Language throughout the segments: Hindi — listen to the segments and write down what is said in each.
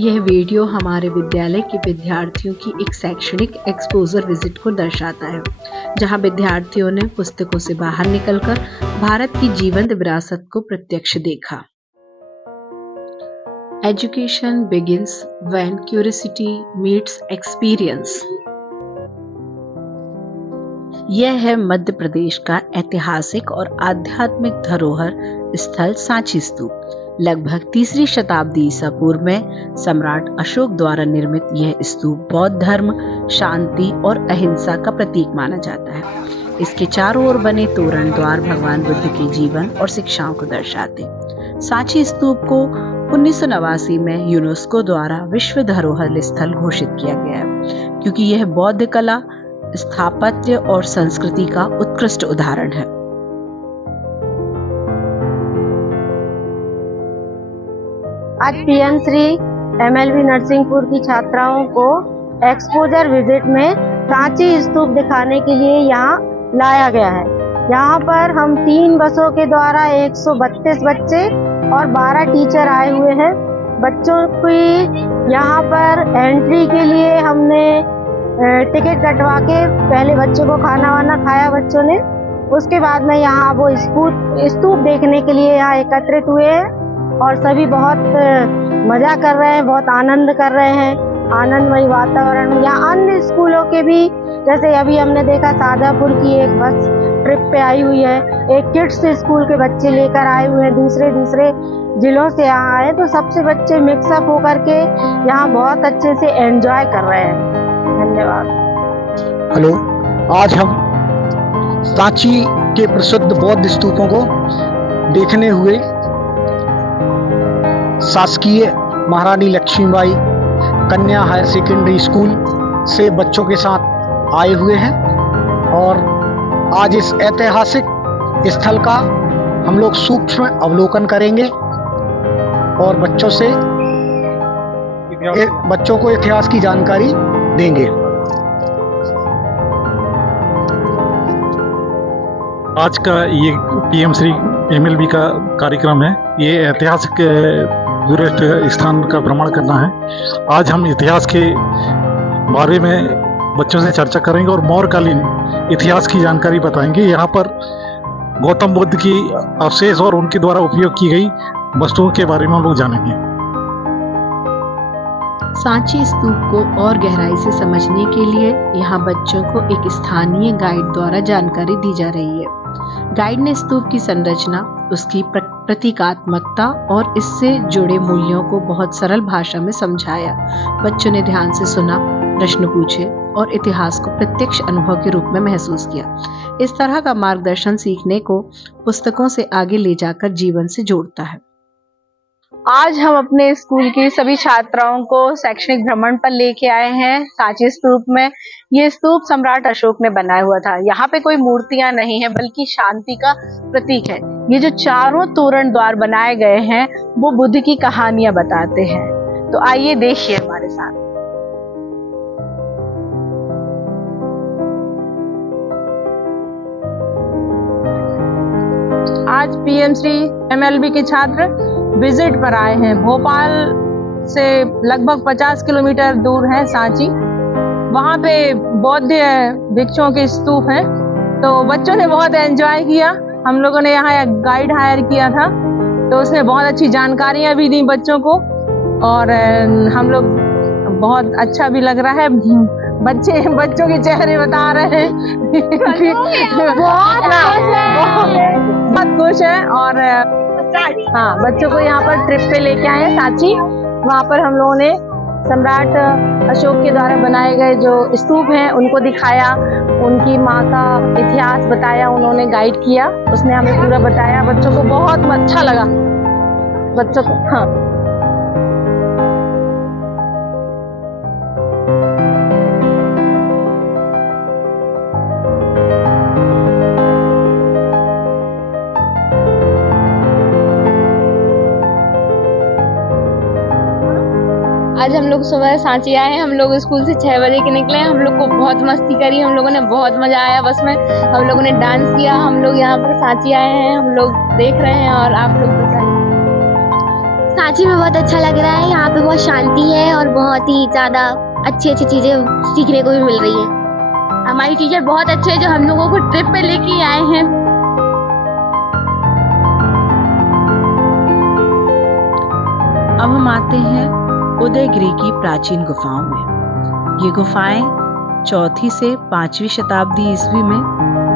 यह वीडियो हमारे विद्यालय के विद्यार्थियों की एक शैक्षणिक एक्सपोजर विजिट को दर्शाता है, जहां विद्यार्थियों ने पुस्तकों से बाहर निकलकर भारत की जीवंत विरासत को प्रत्यक्ष देखा। Education begins when curiosity meets experience. यह है मध्य प्रदेश का ऐतिहासिक और आध्यात्मिक धरोहर स्थल सांची स्तूप। लगभग 3री शताब्दी ईसा पूर्व में सम्राट अशोक द्वारा निर्मित यह स्तूप बौद्ध धर्म, शांति और अहिंसा का प्रतीक माना जाता है। इसके चारों ओर बने तोरण द्वार भगवान बुद्ध के जीवन और शिक्षाओं को दर्शाते। सांची स्तूप को 1989 में यूनेस्को द्वारा विश्व धरोहर स्थल घोषित किया गया है, क्योंकि यह बौद्ध कला, स्थापत्य और संस्कृति का उत्कृष्ट उदाहरण है। आज पीएम श्री एमएलवी नरसिंहपुर की छात्राओं को एक्सपोजर विजिट में सांची स्तूप दिखाने के लिए यहाँ लाया गया है। यहाँ पर हम 3 बसों के द्वारा 132 बच्चे और 12 टीचर आए हुए हैं। बच्चों की यहाँ पर एंट्री के लिए हमने टिकट कटवा के पहले बच्चों को खाना वाना खाया बच्चों ने। उसके बाद में यहाँ वो स्तूप देखने के लिए यहाँ एकत्रित हुए हैं और सभी बहुत मजा कर रहे हैं, बहुत आनंद कर रहे हैं। आनंदमय वातावरण में यहाँ अन्य स्कूलों के भी, जैसे अभी हमने देखा शाजापुर की एक बस ट्रिप पे आई हुई है, एक किड्स स्कूल के बच्चे लेकर आए हुए हैं, दूसरे जिलों से यहाँ आए, तो सबसे बच्चे मिक्सअप होकर के यहाँ बहुत अच्छे से एंजॉय कर रहे हैं। धन्यवाद। हेलो, आज हम सांची के प्रसिद्ध बौद्ध स्तूपों को देखने हुए शासकीय महारानी लक्ष्मीबाई कन्या हायर सेकेंडरी स्कूल से बच्चों के साथ आए हुए हैं और आज इस ऐतिहासिक स्थल का हम लोग सूक्ष्म अवलोकन करेंगे और बच्चों को इतिहास की जानकारी देंगे। आज का ये पीएम श्री एमएलबी का कार्यक्रम है। ये ऐतिहासिक टूरिस्ट स्थान का भ्रमण करना है। आज हम इतिहास के बारे में बच्चों से चर्चा करेंगे और मौर्यकालीन इतिहास की जानकारी बताएंगे। यहाँ पर गौतम बुद्ध की अवशेष और उनके द्वारा उपयोग की गई वस्तुओं के बारे में हम लोग जानेंगे। सांची स्तूप को और गहराई से समझने के लिए यहाँ बच्चों को एक स्थानीय गाइड द्वारा जानकारी दी जा रही है। गाइड ने स्तूप की संरचना, उसकी प्रतीकात्मकता और इससे जुड़े मूल्यों को बहुत सरल भाषा में समझाया। बच्चों ने ध्यान से सुना, प्रश्न पूछे और इतिहास को प्रत्यक्ष अनुभव के रूप में महसूस किया। इस तरह का मार्गदर्शन सीखने को पुस्तकों से आगे ले जाकर जीवन से जोड़ता है। आज हम अपने स्कूल की सभी छात्राओं को शैक्षणिक भ्रमण पर लेके आए हैं सांची स्तूप में। ये स्तूप सम्राट अशोक ने बनाया हुआ था। यहाँ पे कोई मूर्तियां नहीं है, बल्कि शांति का प्रतीक है। ये जो चारों तोरण द्वार बनाए गए हैं वो बुद्ध की कहानियां बताते हैं। तो आइए देखिए हमारे साथ। आज पीएम श्री एमएलबी के छात्र विजिट पर आए हैं। भोपाल से लगभग 50 किलोमीटर दूर है सांची। वहाँ पे बौद्ध भिक्षुओं के स्तूप हैं, तो बच्चों ने बहुत एंजॉय किया। हम लोगों ने यहाँ एक गाइड हायर किया था, तो उसने बहुत अच्छी जानकारियाँ भी दी बच्चों को और हम लोग बहुत अच्छा भी लग रहा है। बच्चों के चेहरे बता रहे हैं बहुत खुश है। और हाँ, बच्चों को यहाँ पर ट्रिप पे लेके आए हैं सांची। वहाँ पर हम लोगों ने सम्राट अशोक के द्वारा बनाए गए जो स्तूप हैं उनको दिखाया, उनकी माँ का इतिहास बताया, उन्होंने गाइड किया, उसने हमें पूरा बताया। बच्चों को बहुत अच्छा लगा। बच्चों को हाँ आज हम लोग सुबह सांची आए हैं। हम लोग स्कूल से 6 बजे के निकले हैं। हम लोग को बहुत मस्ती करी, हम लोगों ने बहुत मजा आया बस में। हम लोगों ने डांस किया। हम लोग यहाँ पर सांची आए हैं, हम लोग देख रहे हैं। और आप लोग बताइए। सांची में बहुत अच्छा लग रहा है। यहाँ पे बहुत शांति है। बहुत ही ज़्यादा अच्छी अच्छी चीज़ें सीखने को भी मिल रही हैं। हमारी टीचर बहुत अच्छे हैं जो हम लोगों को ट्रिप पे लेके आए हैं। अब हम आते हैं उदयगिरी की प्राचीन गुफाओं में। ये गुफाएं 4वीं से 5वीं शताब्दी ईस्वी में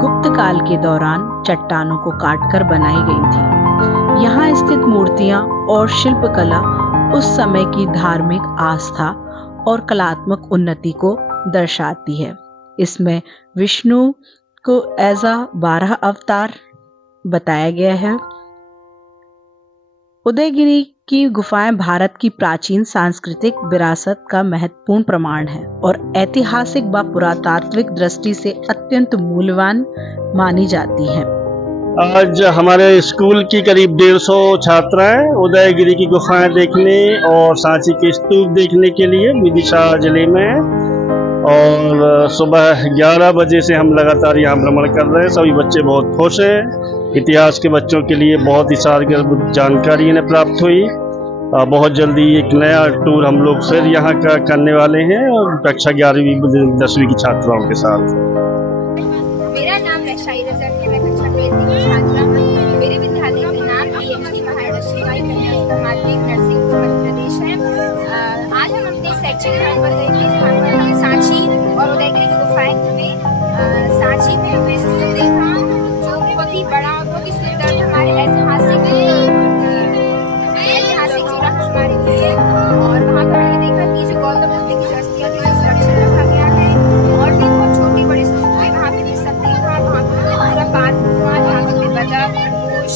गुप्त काल के दौरान चट्टानों को काटकर बनाई गई थी। यहाँ स्थित मूर्तियां और शिल्पकला उस समय की धार्मिक आस्था और कलात्मक उन्नति को दर्शाती है। इसमें विष्णु को एज 12 अवतार बताया गया है। उदयगिरी की गुफाएं भारत की प्राचीन सांस्कृतिक विरासत का महत्वपूर्ण प्रमाण है और ऐतिहासिक व पुरातात्विक दृष्टि से अत्यंत मूल्यवान मानी जाती हैं। आज हमारे स्कूल की करीब 150 छात्राएं उदयगिरी की गुफाएं देखने और सांची के स्तूप देखने के लिए विदिशा जिले में हैं और सुबह 11 बजे से हम लगातार यहाँ भ्रमण कर रहे हैं। सभी बच्चे बहुत खुश हैं। इतिहास के बच्चों के लिए बहुत ही सारगर जानकारी इन्हें प्राप्त हुई। बहुत जल्दी एक नया टूर हम लोग फिर यहाँ का करने वाले हैं और कक्षा 11वीं 10वीं की छात्राओं के साथ। मेरा नाम वैशाली रजक है। मैं कक्षा 12वीं की छात्रा हूँ। मेरे विद्यालय का नाम पीएमसी महाराष्ट्र माध्यमिक नरसिंहपुर मध्य प्रदेश है। आज हम अपने शैक्षणिक भ्रमण पर गए थे जहाँ पर हम सांची और उदयगिरी की गुफाएं में सांची में हमने स्तूप देखा जो बहुत ही बड़ा और बहुत ही सुंदर हमारे ऐतिहासिक जुड़ा हमारे लिए। और वहाँ पर हमने देखा कि जो गौतम बुद्ध की जो अस्थियां थी सुरक्षित रखा गया है और भी बहुत छोटे बड़े स्तूप है वहाँ पे भी सब देखा। वहाँ पे पूरा पार्क हुआ जहाँ पे बतख खरगोश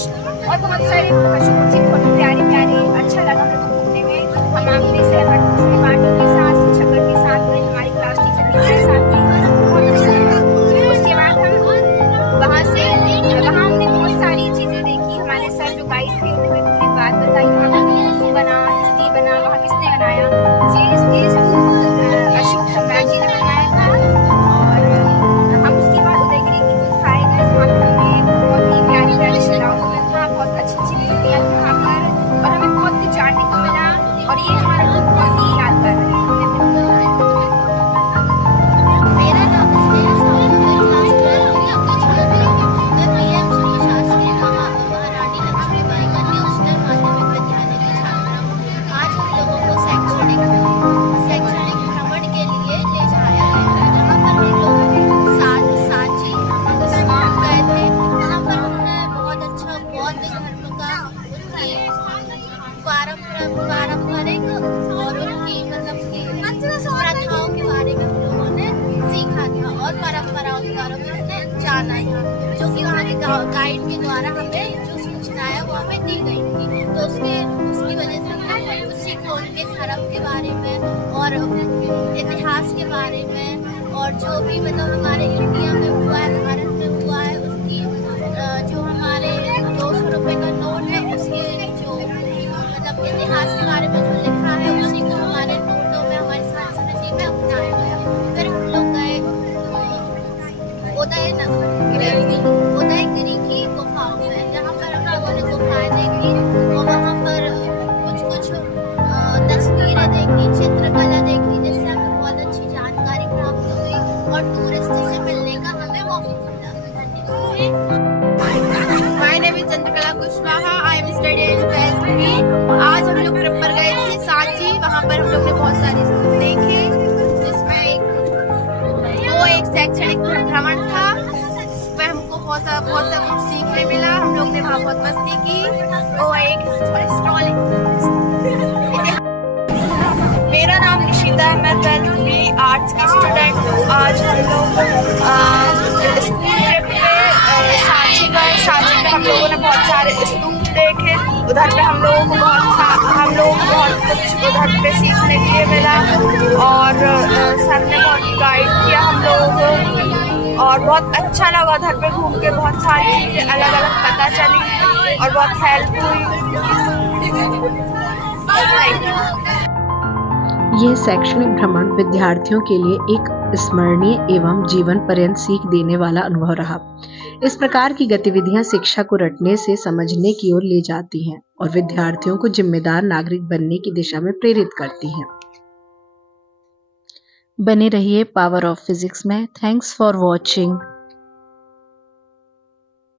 और बहुत सारे पशु पक्षी बहुत प्यारे प्यारे अच्छा लगा हम लोग घूमने में। हम अपने सहपाठी के साथ शिक्षकों के साथ में हमारी क्लास टीचर भी हमारे साथ में बहुत अच्छा लगा। उसके बाद हम वहाँ हमने बहुत सारी चीज़ें देखी। हमारे सर जो गाइड थे उन्होंने पूरी बात बताई वहाँ पर बना किसने बना वहाँ किसने बनाया। ये अशोक सम्राट जी ने बनाया था। और हम उसके बाद उदयगिरी की गुफाएं गए जहाँ पर हमने बहुत ही प्यारी प्यारी शिलाओं को देखा। बहुत अच्छी अच्छी मूर्तियाँ थी वहाँ पर और हमें बहुत कुछ जानने को मिला और ये हमारा बहुत ही यादगार है। मेरा नाम महारानी लक्ष्मीबाई कन्या उच्चतर माध्यमिक विद्यालय की छात्रा हूँ। आज हम लोगों को शैक्षणिक भ्रमण के लिए ले जाया गया है जहाँ पर हम लोग सांची स्तूप गए थे। वहाँ पर हमने बहुत अच्छा बौद्ध धर्म का उनकी पारंपरिक और उनकी मतलब की प्रथाओं के बारे में हम लोगों ने सीखा था और परंपराओं के बारे में हमने जाना था जो कि वहाँ के गाइड के द्वारा हमें जो सूचनाएं वो हमें दी गई थी। तो उसकी वजह से हमने कुछ सीखा उनके धर्म के बारे में और इतिहास के बारे में और जो भी मतलब हमारे इंडिया में हुआ है भारत में हुआ है उसकी जो हमारे 200 रुपये का नोट है उसके जो मतलब इतिहास के बारे में जो लिखा है उसी को हमारे नोटों में हमारी संस्कृति में अपनाया गया। फिर हम लोग गए उदयगिरी की गुफाओं में जहाँ पर हम लोगों ने गुफाएं देखी और वहाँ पर कुछ तस्वीरें देखी, चित्रकला देखी जिससे हमें बहुत अच्छी जानकारी प्राप्त हुई और टूरिस्ट से मिलने का हमें मौका मिला। My name is Chandrakala Kushwaha. I am studying 12th B। आज हम लोग ट्रिप पर गए थे सांची। वहाँ पर हम लोग ने बहुत सारे स्तूप देखे जिसमें एक शैक्षणिक भ्रमण था जिसमें हमको बहुत सा कुछ सीखने मिला। हम लोग ने वहाँ बहुत मस्ती की। वो एक स्टॉल। मेरा नाम निशिता है। मैं 12th B आर्ट्स की स्टूडेंट हूँ। आज हम लोग स्कूल ट्रिप पे सांची गए। सांची में हम लोगों ने बहुत सारे स्तूप देखे। उधर पे हम लोगों को बहुत कुछ उधर पे सीखने के लिए मिला और सर ने बहुत गाइड किया हम लोगों को और बहुत अच्छा लगा। उधर पे घूम के बहुत सारी चीज़ें अलग अलग पता चली और बहुत हेल्प हुई। यह शैक्षणिक भ्रमण विद्यार्थियों के लिए एक स्मरणीय एवं जीवन पर्यंत सीख देने वाला अनुभव रहा। इस प्रकार की गतिविधियां शिक्षा को रटने से समझने की ओर ले जाती हैं और विद्यार्थियों को जिम्मेदार नागरिक बनने की दिशा में प्रेरित करती हैं। बने रहिए पावर ऑफ फिजिक्स में। Thanks for watching.